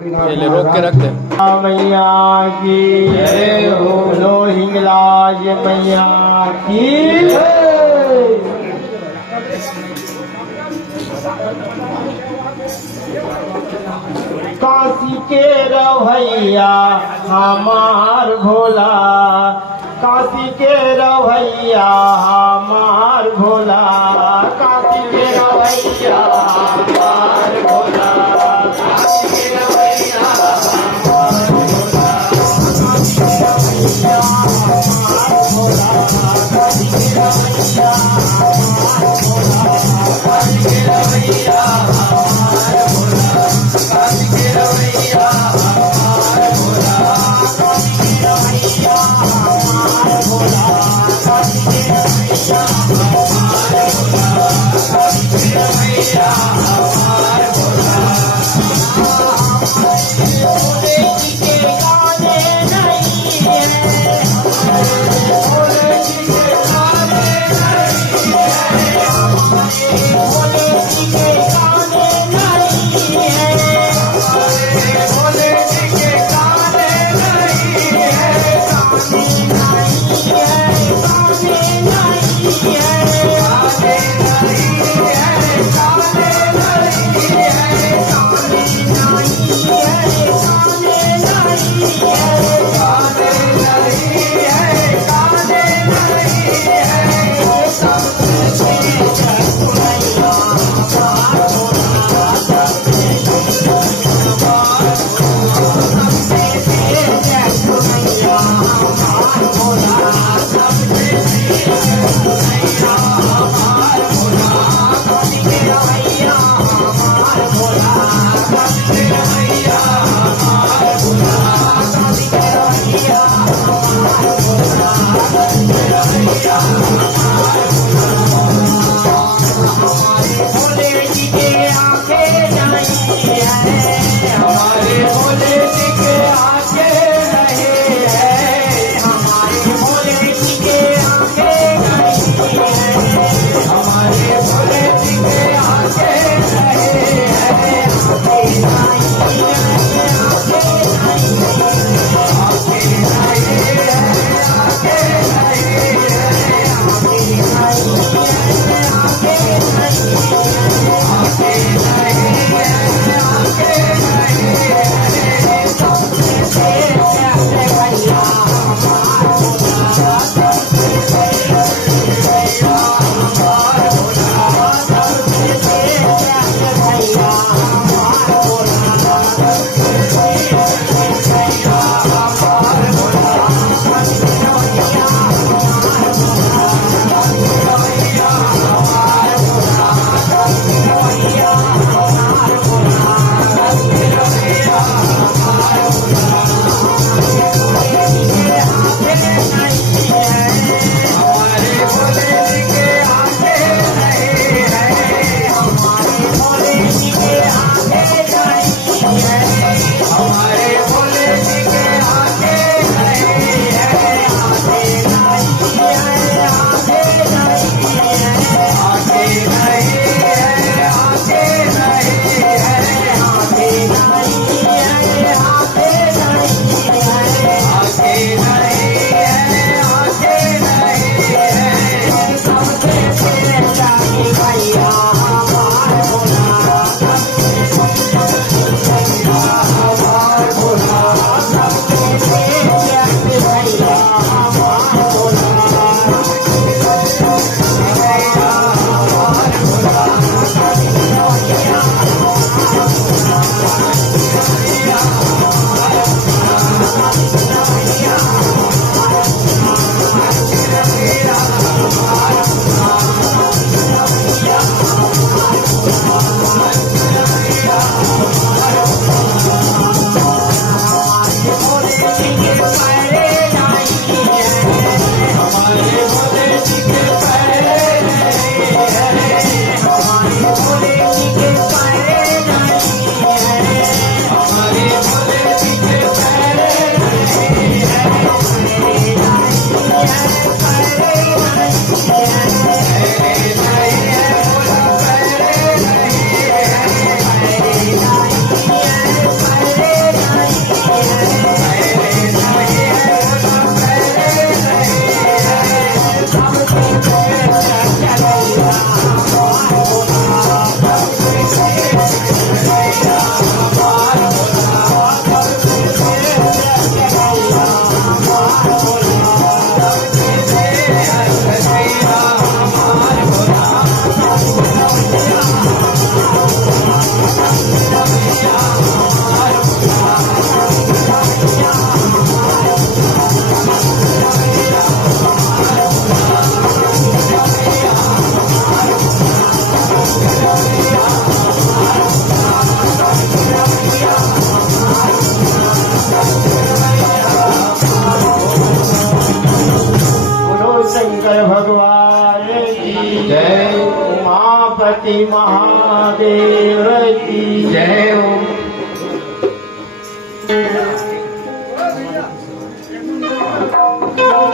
એટલે રોક के रख दे। मैया की जय हो, लो हिंगलाज मैया की जय। काशी के रवैया हमार भोला, काशी के रवैया हमार भोला, काशी के रवैया हमार भोला, काशी के रवैया हमार भोला, काशी के रवैया हमार भोला, काशी के रवैया हमार भोला, काशी के रवैया हमार भोला, काशी के रवैया हमार भोला, काशी के रवैया हमार भोला, काशी के रवैया हमार भोला, काशी के रवैया हमार भोला। भोले जी के गाने नहीं है, भोले जी के गाने नहीं है, भोले जी के गाने नहीं है, भोले जी के गाने नहीं है, गाने नहीं है, गाने नहीं है, गाने नहीं है, गाने नहीं है, गाने नहीं है, गाने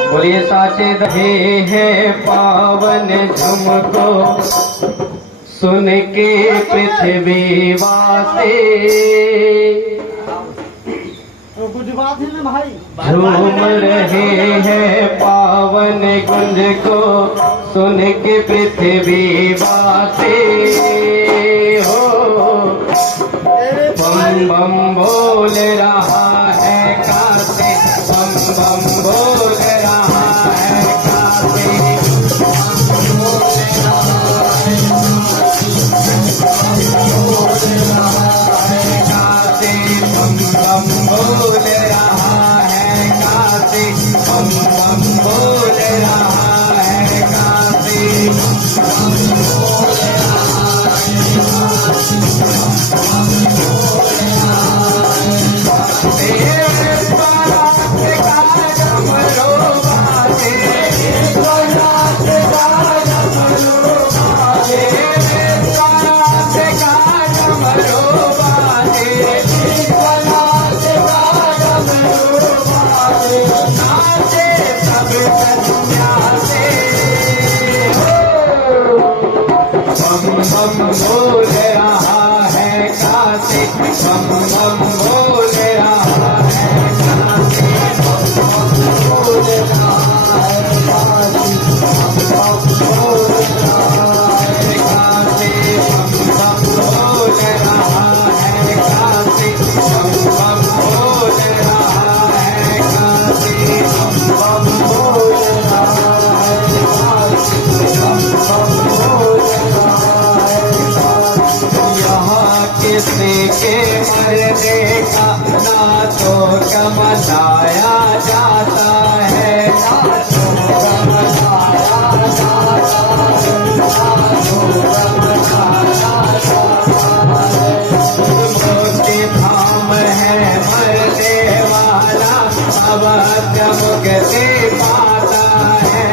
बोलिए साचे दहे है पावन झुमको सुन के पृथ्वी वासे झूम रहे हैं पावन कुंज को सुन के पृथ्वी वासे हो बम बम बोल रहा है कासे बम बम बोल रहा है कासे बम बम बोल रहा है कासे बम बम बोल रहा है कासे बम बोल रहा है कासे बम बम बोल रहा है कासे बम बम बोल रहा है कासे बम बम बोल रहा है कासे बम बम बोल रहा है कासे बम बम बोल रहा है कासे बम बम बोल रहा है कासे बम बम बोल रहा है किसी के मरने का ना तो कमलाया जाता है ना तो कमलाया जाता है ना तो कमलाया जाता है मोती धाम है मरने वाला अब मुक्ति पाता है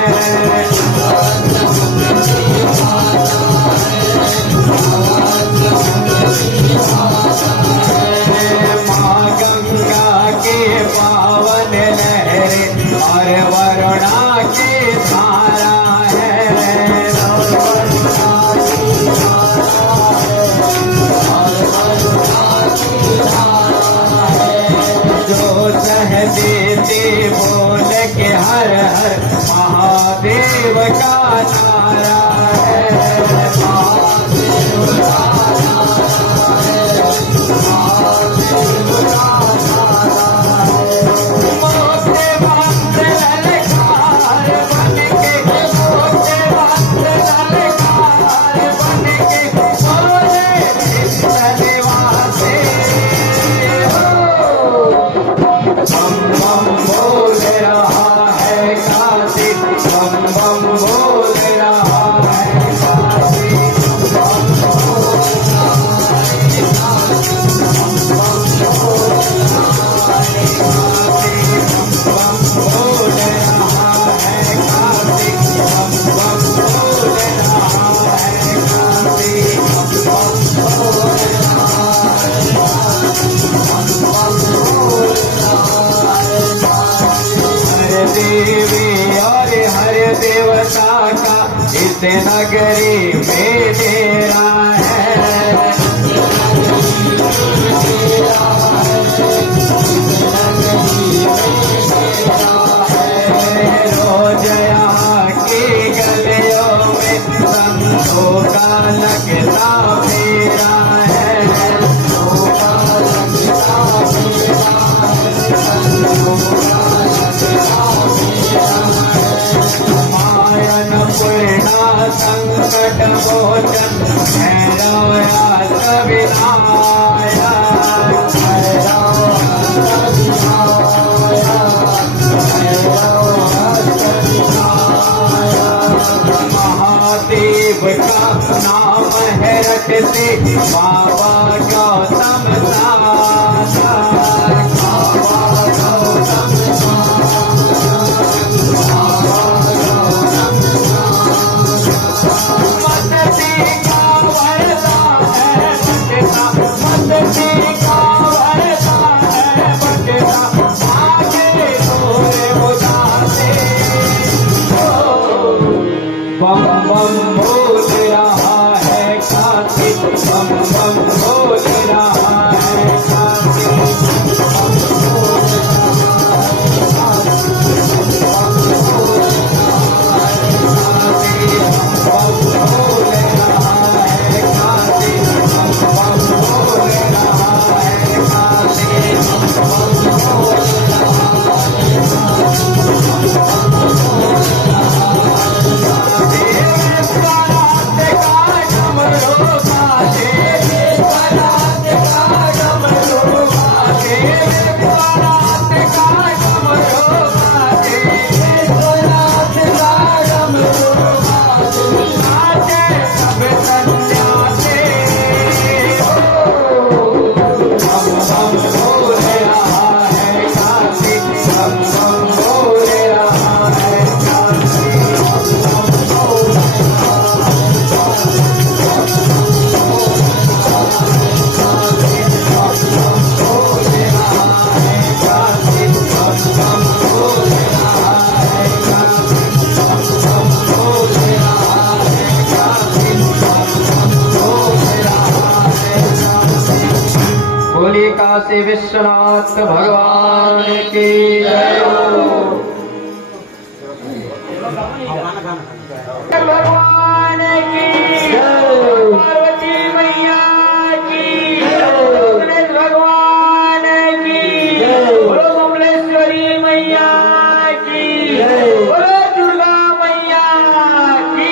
माँ गंगा के पावन लहरे और वरुणा की धारा है जो सह देते बोल के हर हर महादेव का नारा है महादेव का इस नगरी में तेरा है रोज यहाँ की गलियों में संतों का लगता मेरा है संकट मोचन भैरवया कविनाया महादेव का नाम है रटते बाबा गौतम दासा विश्वनाथ भगवान की जय हो। भगवान की पार्वती मैया की गणेश भगवान की बोलो कमलेश्वरी मैया की बोलो दुर्गा मैया की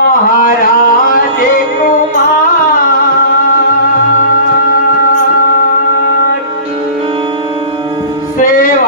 महाराज कुमार सेवा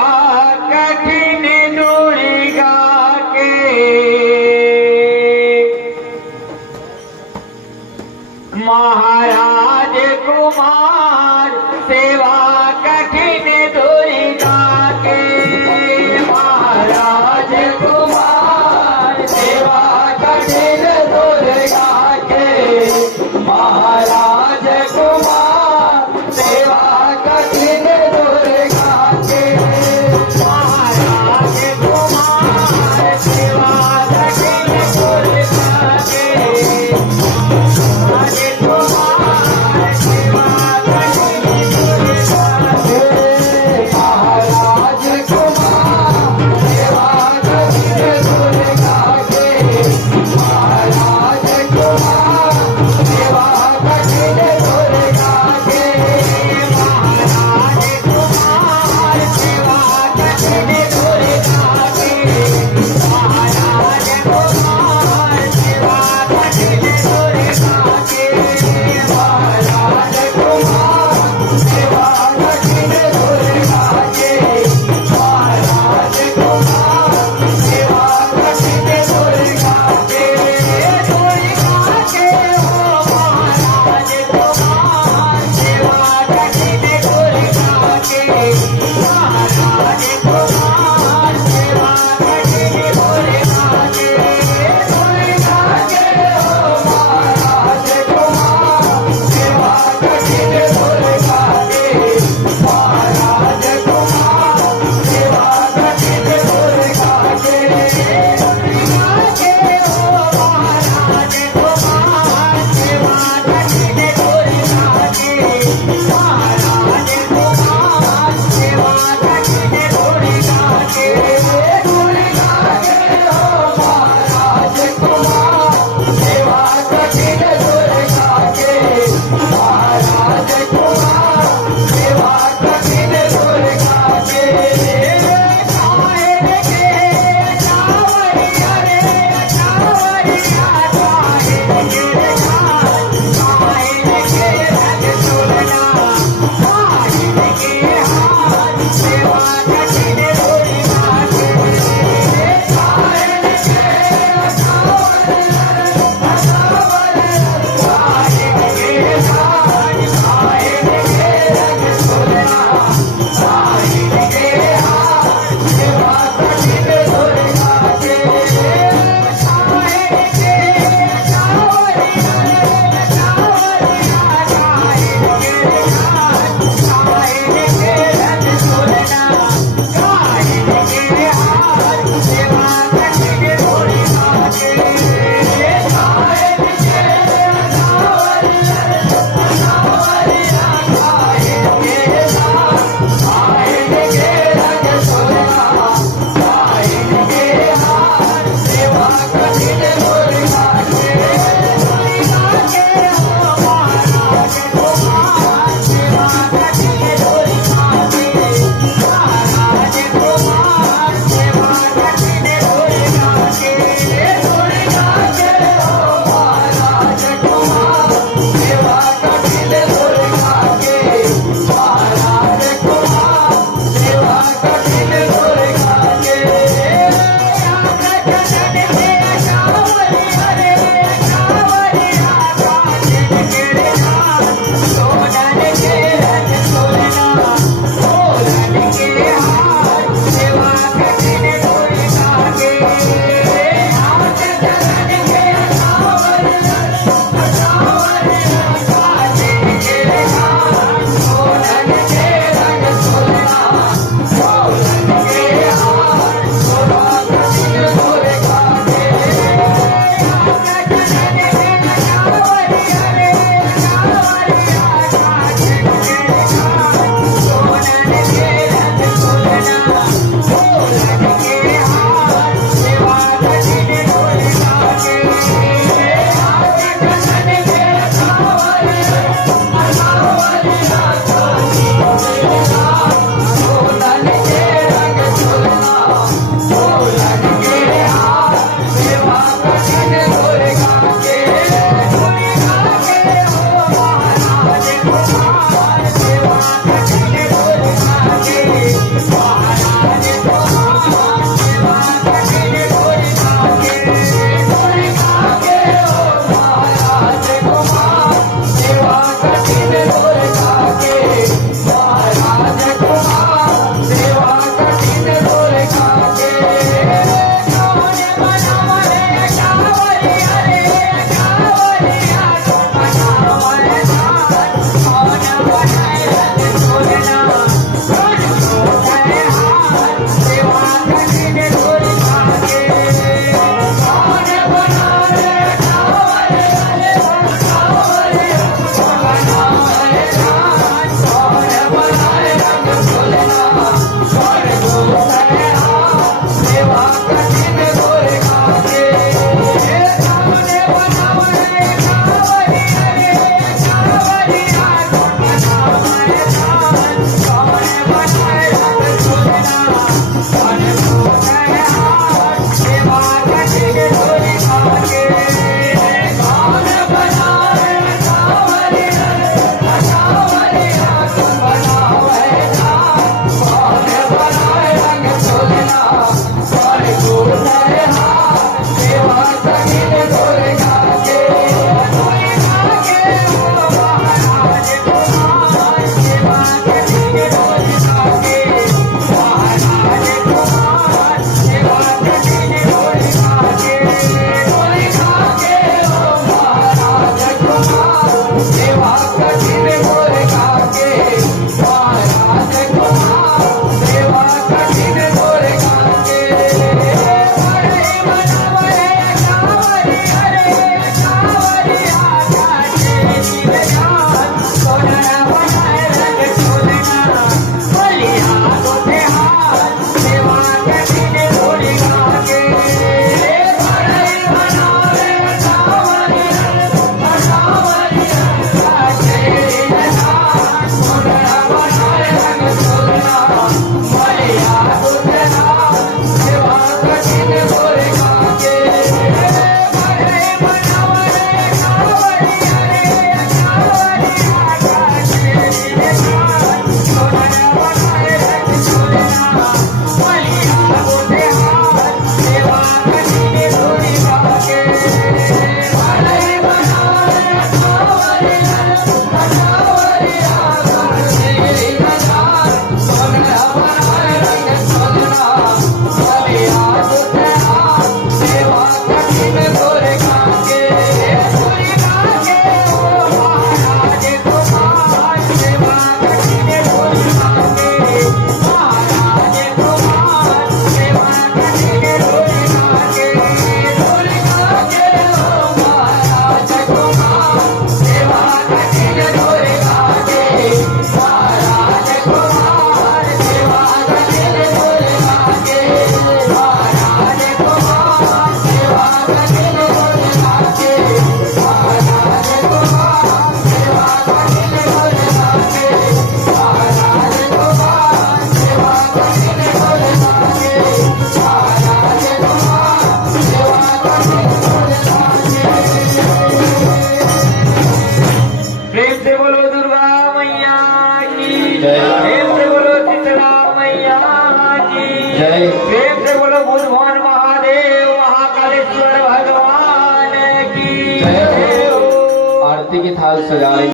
आरती की थाल सजा रही।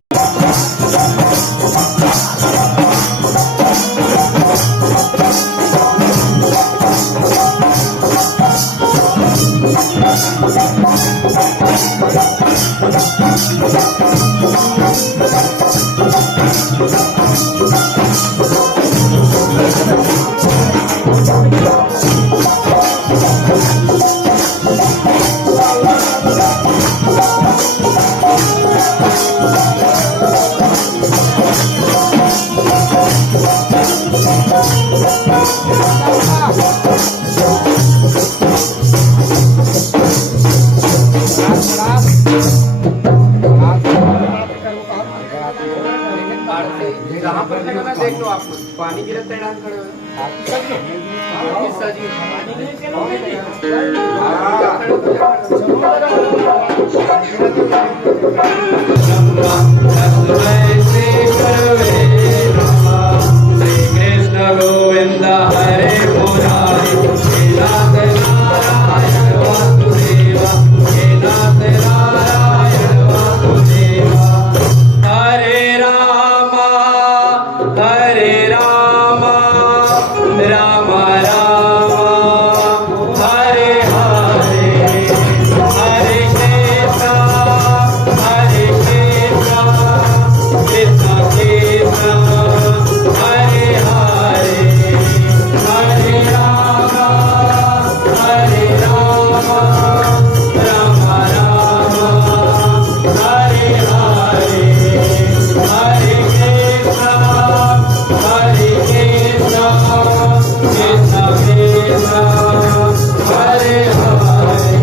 कहाँ पर खड़े हो देख लो आप पानी गिरता है डांस खड़े हो कृष्ण गोविंद हरे मुरारी हे नाथ नारायण वासुदेव हे नाथ नारायण वासुदेव हरे राम राम राम हरे हरे हरे कृष्ण कृष्ण कृष्ण हरे हरे हरे राम राम राम हरे हरे हरे कृष्ण कृष्ण कृष्ण हरे हरे।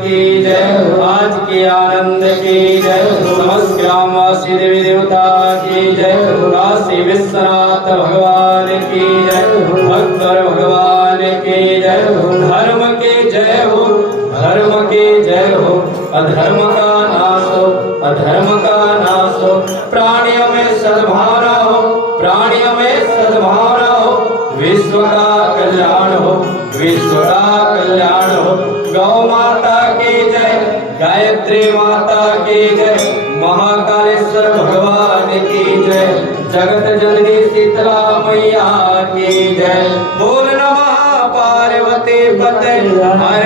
की जय, आज के आनंद की जय, समस्त ग्रामवासी देवी देवता की जय, काशी विश्वनाथ भगवान की जय, भक्त भगवान की जय, धर्म की जय हो, धर्म की जय हो, अधर्म का नाश हो, अधर्म का नाश हो, प्राणियों में सद्भावना हो, प्राणियों में सद्भावना हो, विश्व का कल्याण हो, विश्व का कल्याण हो। गौ माता की जय, गायत्री माता की जय, महाकालेश्वर भगवान की जय, जगत जननी शीतला मैया की जय। बोल नमः पार्वती पते हर